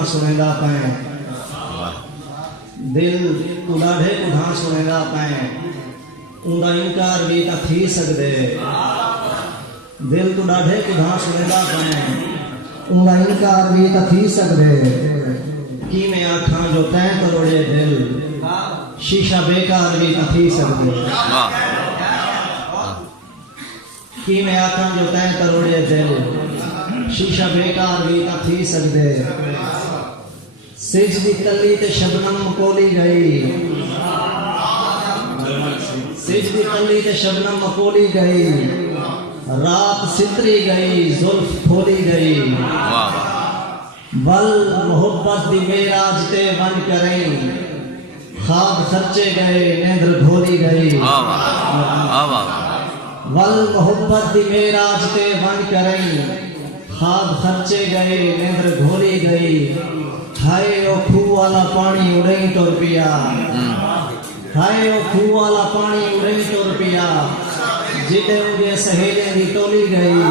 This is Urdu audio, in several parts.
کدھاں سنیدا پائیں دل تو ڈاڈھے کدھاں سنیدا پائیں اوندا انکار بھی تا تھی سکدے دل تو ڈاڈھے کدھاں سنیدا پائیں اوندا انکار بھی تا تھی سکدے کی میں آکھاں جو تیں کروڑے دل شیشہ بیکار بھی تا تھی سکدے کی میں آکھاں جو تیں کروڑے دل شیشہ بیکار بھی تا تھی سکدے سجدی کلی تے شبنم کولی گئی سجدی کلی تے شبنم مکولی گئی رات ستری گئی زلف کھولی گئی ول محبت دی میراج تے ون کریں خواب خرچے گئے نیندر گھولی گئی ول محبت دی میراج تے ون کریں خواب خرچے گئے نیندر گھولی گئی ہائے او کھو والا پانی اڑیں ٹر پیا ہائے او کھو والا پانی اڑیں ٹر پیا جتے ہوگے سہیلیں دی تولی گئی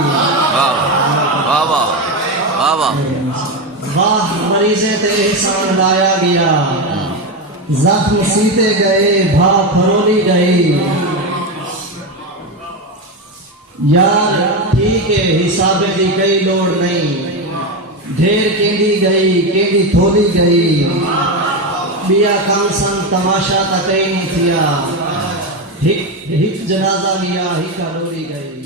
واہ مریضیں تے احسان لایا گیا زخم سیتے گئے بھا پھرولی گئی یار ٹھیک ہے حساب دی کئی لوڑ نہیں ڈھیر کیندی گئی کیندی تھولی گئی بیا کام سن تماشا تا کئی نہیں تھیا ہک جنازہ لیا ہکا ڈولی گئی